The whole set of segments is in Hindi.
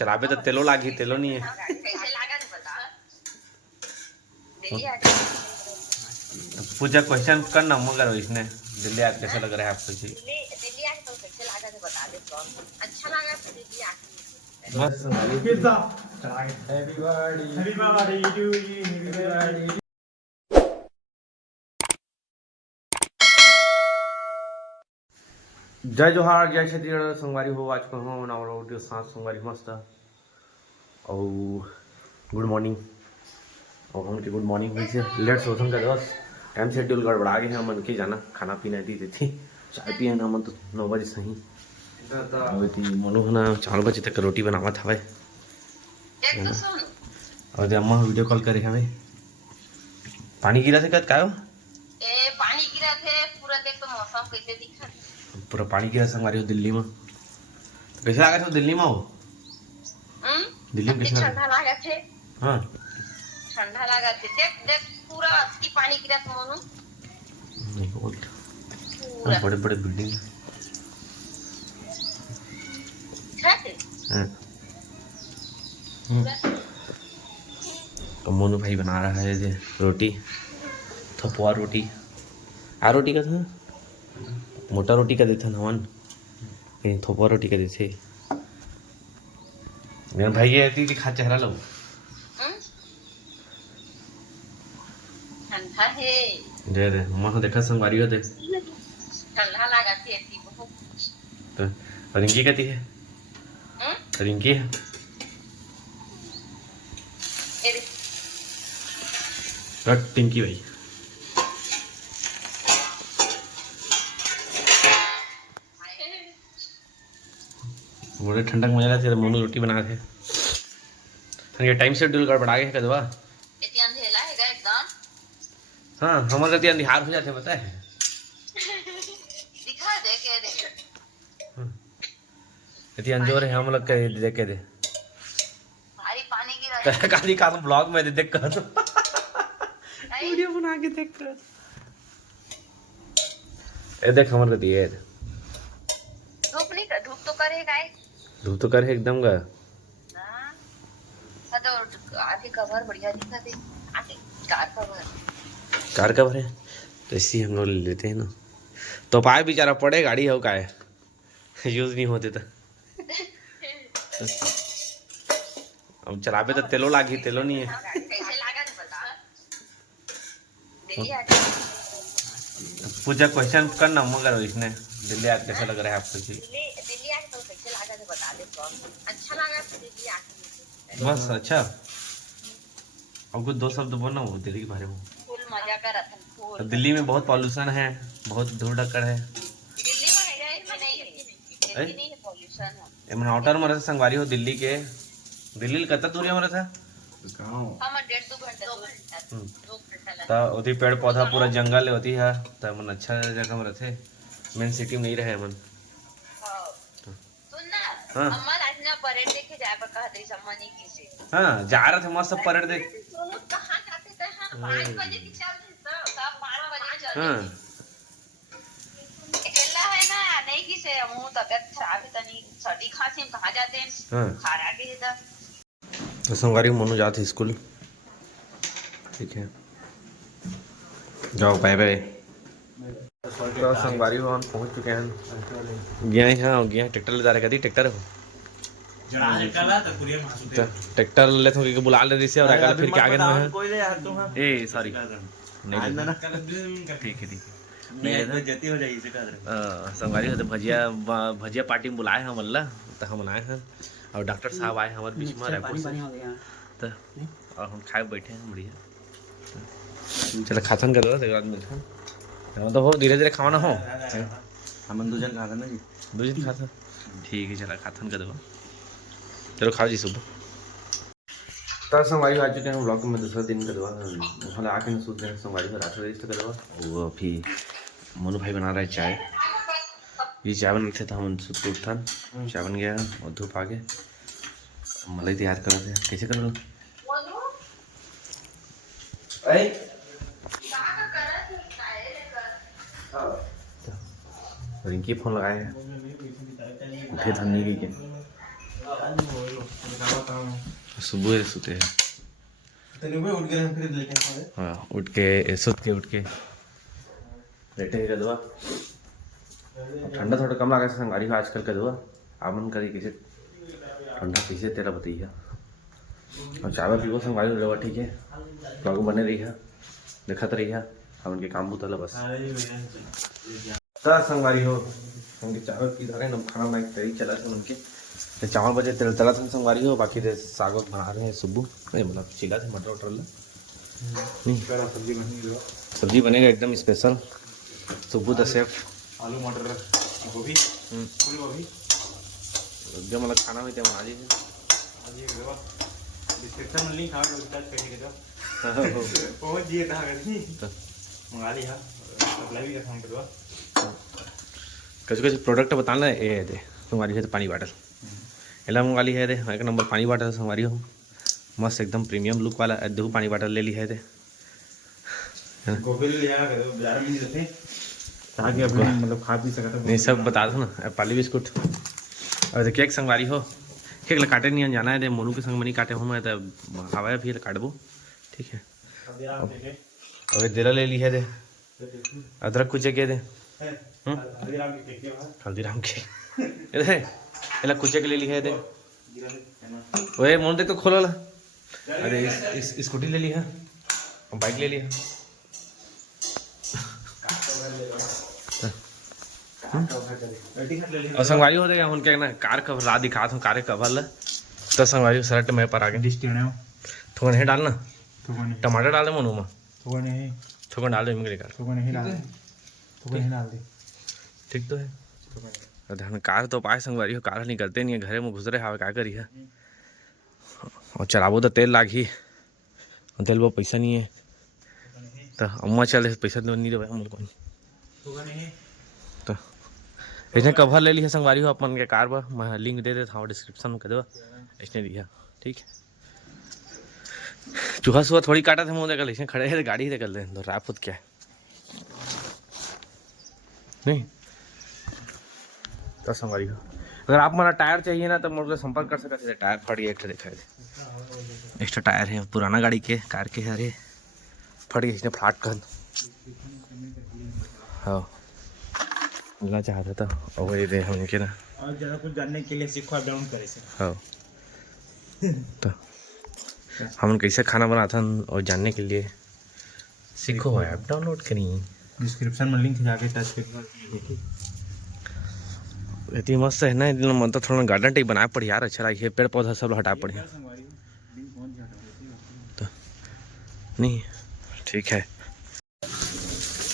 चलाबे तो तेलो लागी, तेलो नहीं है। पूजा क्वेश्चन करना मगर इसने दिल्ली आके कैसा लग रहा है आपको जी? दिल्ली आके तो कैसे लगा थे बता दे तो अच्छा लगा था दिल्ली आके। बस pizza happy birthday to you, happy birthday. जय जोहार, जय छत्तीसगढ़। संगवारी हो आज को हो ना और सात संगवारी मस्त और गुड मॉर्निंग। और हम के गुड मॉर्निंग हुई से लेट सोचन का दोस्त टाइम शेड्यूल गड़बड़ा गए हैं। मन के जाना खाना पीना दी थी चाय पिए ना मन तो 9 बजे सही मनु है ना 4 बजे तक रोटी बनावा था और अम्मा वीडियो कॉल करे हमें। पानी गिरा थे कद का पानी गिरा थे पूरा, देख तो मौसम कैसे दिखा पूरा पानी गिरा संगवारी हो दिल्ली में। तो कैसे लगा था दिल्ली में हो? दिल्ली में कैसे ठंडा लगा थे? हाँ ठंडा लगा थे। देख देख पूरा अति पानी गिरा था मोनू। नहीं बहुत बड़े बड़े बिल्डिंग है। तो मोनू भाई बना रहा है ये रोटी, थपुआ रोटी। आ रोटी का था मोटा रोटी का देता नवन, कहीं थोपा रोटी का देते। मेरा भाई ये ऐसी दिखा चेहरा लो ठंडा है दे दे मम्मा देखा संगवारी हो दे ठंडा लगा थी ऐसी बहुत। तो रिंकी कहती है रिंकी है टिंकी भाई मुझे ठंडक मजा आती है। मोनू रोटी बना थे ये टाइम शेड्यूल गड़बड़ा गया है कदवा। इतनी अंधेला है एकदम। हाँ हमारे तो अंधियार हो जाते पता है। दिखा दे के दे इतनी अंजोर है हम लोग के देख के दे भारी पानी गिरा तेरा काली का ब्लॉग में देख कर तो वीडियो बना के देख कर ए देख हमारे को दिए धूप नहीं धूप तो करेगा धूप तो कर है एकदम का तो आगे कवर बढ़िया दिखा दे। आगे कार कवर है तो इसी हम लोग ले लेते हैं ना। तो पाए बेचारा पड़े गाड़ी हो का है यूज नहीं होते तो अब चलाबे तो तेलो लागी, तेलो नहीं है। कैसे लगा थे बता दिल्ली आके पूजा क्वेश्चन करना मगर इसने दिल्ली आके कैसा लग रहा है आपको जी? दिल्ली आके तो कैसे लगा थे बता दे तो अच्छा लगा था दिल्ली आके। बस अच्छा अब कुछ 2 शब्द बोलना हो दिल्ली के बारे में। फुल मजा कर रहा था फुल। तो दिल्ली में बहुत पॉल्यूशन है, बहुत धूल धक्कड़ है। दिल्ली में है नहीं है दिल्ली नहीं है पॉल्यूशन है। एमन आउटर में रहता संगवारी हो दिल्ली के। दिल्ली कितना दूरी में रहता हम 1.5-2 घंटा 2 घंटा तो उधर पेड़ पौधा पूरा जंगल होती है तो मन अच्छा जगह में रहते। मेन सिटी में नहीं रहे मन। सुन ना हाँ। अम्मा आज ना परेड देखे जाए पर कह दे सम्मानी की से। हाँ जा रहे थे मस्त परेड देख। दोनों कहां जाते थे? हम 5 बजे की चल रहे सब 5 बजे चल हाँ अकेला है ना नहीं की से मुंह तबियत खराब है तनी सर्दी खांसी में कहां जाते हैं? हाँ खारा के इधर तो संगवारी मोनू जाते स्कूल। ठीक है जाओ बाय बाय। तो संगवारी हो हम पहुंच चुके हैं। गया है हाँ गया ट्रैक्टर ले जा रहे कदी ट्रैक्टर हो ट्रैक्टर ले तो के बुला ले दिसे और आगे फिर के आगे में है ए सॉरी ठीक है नहीं जती हो जाएगी से का संगवारी हो तो भजिया पार्टी में बुलाए हम अल्लाह तो हम आए हैं और डॉक्टर साहब आए हमारे बीच में रायपुर से तो और हम खाए बैठे हैं बढ़िया। चलो खातन कर दो एक बाद मिलते हैं तो हो धीरे धीरे खाना हो हम 2 जन खाता ना जी 2 जन खाता ठीक है। चलो खातन कर दो चलो खाओ जी सुबह। तो संगवारी आ चुके हैं ब्लॉग में दूसरा दिन करवा हम आके सोच रहे हैं संगवारी को रात रजिस्टर करवा वो अभी मोनू भाई बना रहा है चाय। ये चाय बनाते थे हम सुबह उठन चाय बन गया और धूप आ गए मलाई तैयार कर रहे थे कैसे कर लो रिंकी फोन लगाए हैं फिर धन्नी की सुबह सोते हैं। उठ गए हम फिर लेके आए। हाँ उठ के उठ के लेटे हैं कदवा। ठंडा थोड़ा कम लगा संगारी हो आजकल कदवा। आप मन करी कैसे ठंडा कैसे तेरा बताइए। और चावल पीवो संगारी हो ठीक है। ब्लॉग बने रही है देखते रही है हम उनके काम बुतला बस संगवारी हो उनके चावल पी रहे हैं खाना बनाए तरी चला थे उनके तो चावल बजे तेल तला था संगवारी हो बाकी तो साग बना रहे हैं सुबह नहीं मतलब चिला थे मटर वटर सब्जी बनेगा एकदम स्पेशल सुबह तो सेफ आलू मटर गोभी फूल गोभी जो मतलब खाना हुई थे बना दी डिस्क्रिप्शन में लिंक आगे रिचार्ज करने के तो पहुंच दिए था मंगा लिया अप्लाई भी करता हूं करवा कुछ प्रोडक्ट बताना ये दे तुम्हारी है तो पानी बॉटल एला मंगा ली है दे एक नंबर पानी बॉटल हमारी हो मस्त एकदम प्रीमियम लुक वाला देखो पानी बॉटल ले ली है दे गोभी लिया कर बाजार में नहीं रहते ताकि अपने मतलब खा पी सकता नहीं सब बता दो ना पाली बिस्कुट और केक संगवारी हो केक ला काटे नहीं जाना है दे मोनू के संग में नहीं काटे हो मैं तो हवा फिर काटबो ठीक है और जीरा ले ली है दे अदरक कुछ के दे हल्दीराम के एला कुछ के ले ली है दे ओए मोन देख तो खोला ला अरे इस स्कूटी ले ली है बाइक ले लिया और संगवारी हो गया उनके ना कार कवर ला दिखा हूँ कार कवर ला तो संगवारी शर्ट में पर आगे थोड़ा नहीं डालना टमाटर डाल दे मनु में थोड़ा डाल दे मेरे कार ठीक तो है धन कार तो पाए संगवारी हो कार निकलते नहीं है घरे में घुस रहे हावे क्या करी है और चलाबो तो तेल लाग ही तेल वो पैसा नहीं है तो अम्मा चले पैसा तो नहीं दे हम लोग तो इसने कवर ले ली है संगवारी हो अपन के कार पर मैं लिंक दे देता हूँ डिस्क्रिप्शन में कर दो इसने दिया ठीक है चूहा सुहा थोड़ी काटा था मुँह देखा इसने खड़े है गाड़ी ही निकल दे तो रापुत क्या है नहीं तो संगवारी हो अगर आप मेरा टायर चाहिए ना तो मुझे संपर्क कर सकते थे टायर फट गया एक देखा है एक्स्ट्रा टायर है पुराना गाड़ी के कार के है अरे फट गया इसने फ्लाट कर हाँ मिलना चाहता था और वही दे हम के ना और ज़्यादा कुछ जानने के लिए सीखो डाउन करे से हाँ तो हम कैसे खाना बनाता और जानने के लिए सीखो ऐप डाउनलोड करिए डिस्क्रिप्शन में लिंक जाके टच करके इतनी मस्त है ना इतना मन तो थोड़ा गार्डन टाइप बनाया पड़ी यार अच्छा लगे पेड़ पौधा सब हटा पड़ी तो नहीं ठीक है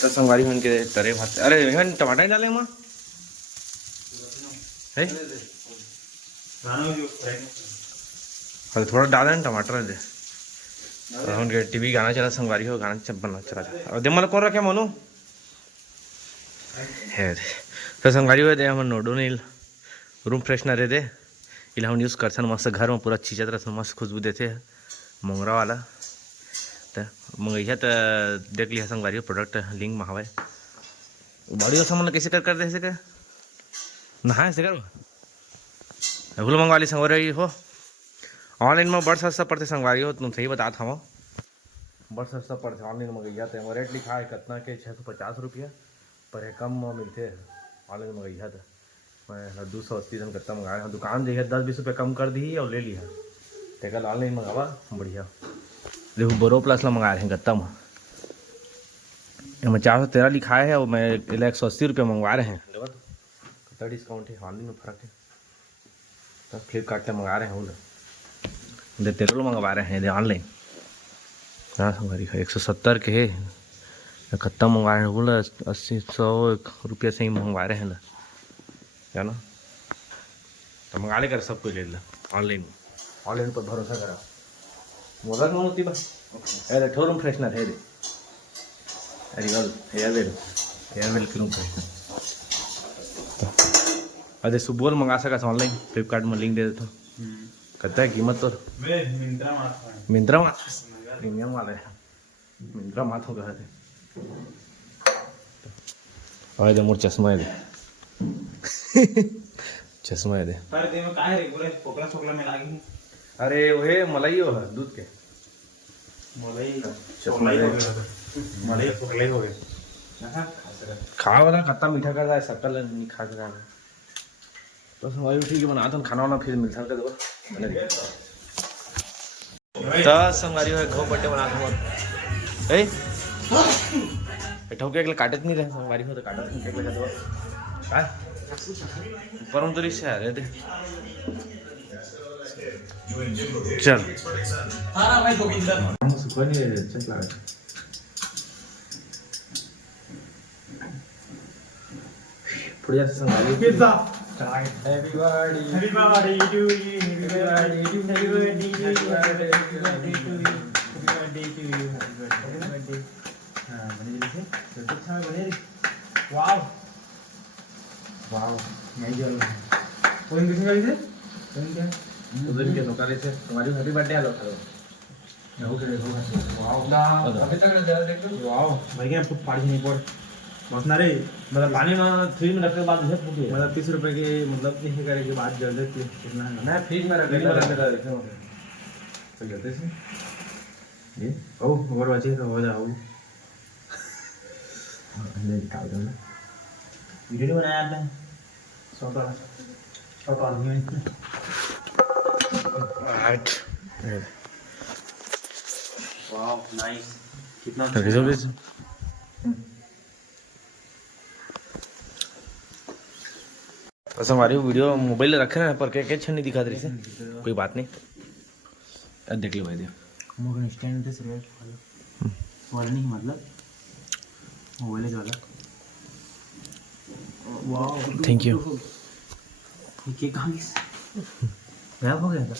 तो संगवारी बन के तरे भात अरे टमाटर डाले माँ है अरे थोड़ा डाले ना टमाटर दे उनके टीवी गाना चला संगवारी हो गाना बनना चला और दे मतलब कौन रखे मनु है तो संगवारी हो दे हम नोडो नहीं रूम फ्रेशनर है दे इला हम यूज़ करते मस्त घर में पूरा चीज़ तरह से मस्त खुशबू देते हैं मोंगरा वाला तो मंगैया तो देख लिया संगवारी प्रोडक्ट लिंक में हवा बड़ी हो सामान कैसे कर दे सके नहा ऐसे करो भूल मंगवा ली संगवारी हो ऑनलाइन में बड़ सस्ता पड़ते संगवारी हो तुम सही बता था बड़ सस्ता पड़ते ऑनलाइन मंगैया तो रेट लिखा है कितना के 650 रुपया पर कम मिलते ऑनलाइन मंगैया तो मैं 280 दिन कितना मंगाया दुकान देखिए 10-20 रुपये कम कर दी और ले लिया तो कल ऑनलाइन मंगावा बढ़िया देखो बोरो प्लस ला मंगा रहे हैं गत्ता में 413 लिखा है और मैं 180 रुपये मंगवा रहे हैं कितना डिस्काउंट है ऑनलाइन में फ़र्क है तो फ्लिपकार्ट से मंगा रहे हैं वो दे 13 मंगवा रहे हैं दे ऑनलाइन हाँ संगवारी का 170 के है कितना मंगवा रहे हैं बोला 80-100 रुपये से ही मंगवा रहे हैं ना है ना तो मंगा ले कर सब कुछ ले ला ऑनलाइन पर भरोसा करा मोबाइल में होती बस अरे ठोरूम फ्रेशनर है दे अरे एयरवेल की रूम फ्रेशनर अरे सुबह मंगा सका ऑनलाइन फ्लिपकार्ट में लिंक दे देता कहता है कीमत तो मिंत्रा माथ प्रीमियम वाला है मिंत्रा माथ होगा और दे मोर चश्मा है दे चश्मा है दे पर दे में काहे रे बोले पोकला सोकला में लागी अरे वही मलाई हो दूध के मलाई मलाई हो गया मलाई पकले हो गए खा वाला खट्टा मीठा कर रहा है सकल नहीं खा के जाना तो संगवारी ठीक है बनाता हूँ खाना वाना फिर मिलता है तो संगवारी है घो बट्टे बनाता हूँ ए ठोके के काटत नहीं रहे संगवारी हो तो काटत नहीं के तो काय परम तरी से आ रहे थे चल हां भाई गोविंदर सुखा नहीं चल लगा थोड़ी सा संभाली pizza everybody happy birthday to you happy birthday to you happy birthday to you happy birthday to you happy birthday हां बने जैसे तो अच्छा बने वाओ वाओ नहीं जल कोई किसी का इसे कोई क्या उधर के नौकर से तुम्हारी हैप्पी बर्थडे आलो खा लो ओके वाओ ना अभी तक जरा देख लो वाओ भाई क्या फुट पाड़ी नहीं पड़ बस ना रे मतलब पानी में फ्रिज में रखने के बाद मुझे फूटे मतलब 30 रुपए के मतलब नहीं करे के बाद जल देती है कितना है मैं फ्रिज में रख देता देखो तो जाते से ये ओ और बचे तो हो जाओ ले निकाल दो ना वीडियो नहीं बनाया आपने short on he right wow nice कितना रिजर्व बस हमारी वीडियो मोबाइल रखे ना पर क्या अच्छा नहीं दिखा रही से कोई बात नहीं अब देख लो भाई दिया मोबाइल स्टैंड पे सर वाला नहीं मतलब मोबाइल वाला वाओ थैंक यू ये कहां गया गायब हो गया था